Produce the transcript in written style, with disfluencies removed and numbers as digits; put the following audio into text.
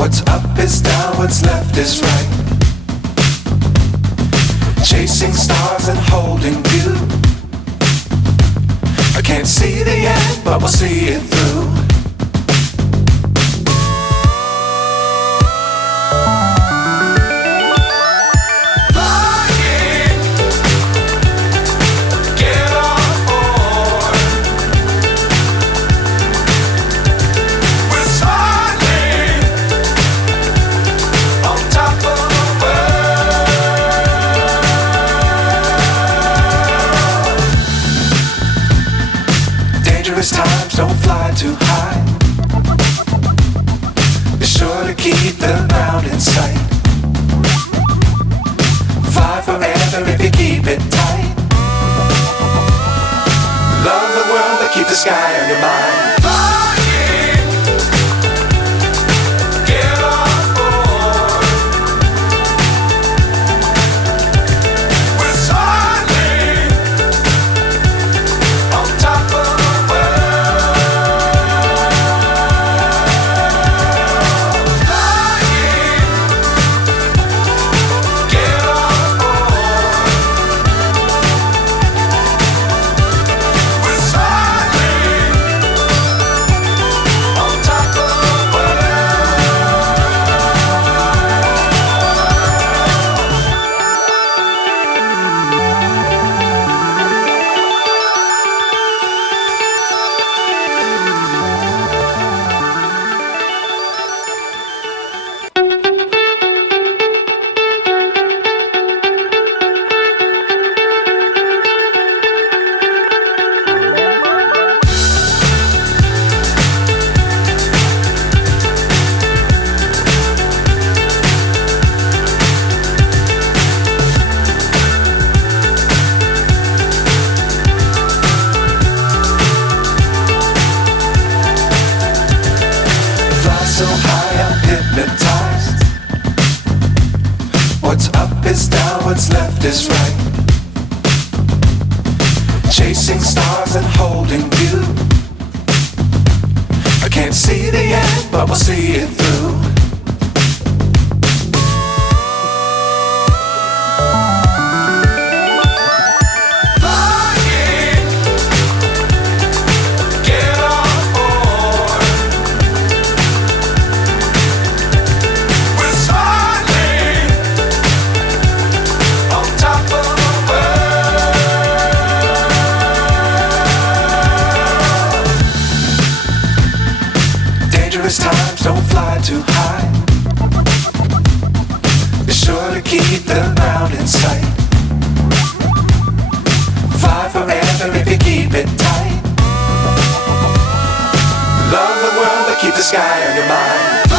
What's up is down, what's left is right. Chasing stars and holding you. I can't see the end, but we'll see it through. Dangerous times, don't fly too high. Be sure to keep the ground in sight. Fly forever if you keep it tight. Love the world, but keep the sky on your mind. So high, I'm hypnotized. What's up is down, what's left is right. Chasing stars and holding you. I can't see the end, but we'll see it through. Dangerous times, don't fly too high. Be sure to keep the ground in sight. Fly forever if you keep it tight. Love the world, but keep the sky on your mind.